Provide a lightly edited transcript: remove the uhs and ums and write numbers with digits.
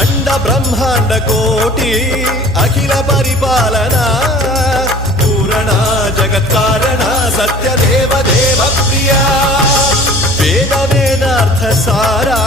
अंड ब्रह्मांड कोटि अखिल परिपालना पूरणा जगत्कारणा सत्य देव देव प्रिया वेद वेदार्थ सारा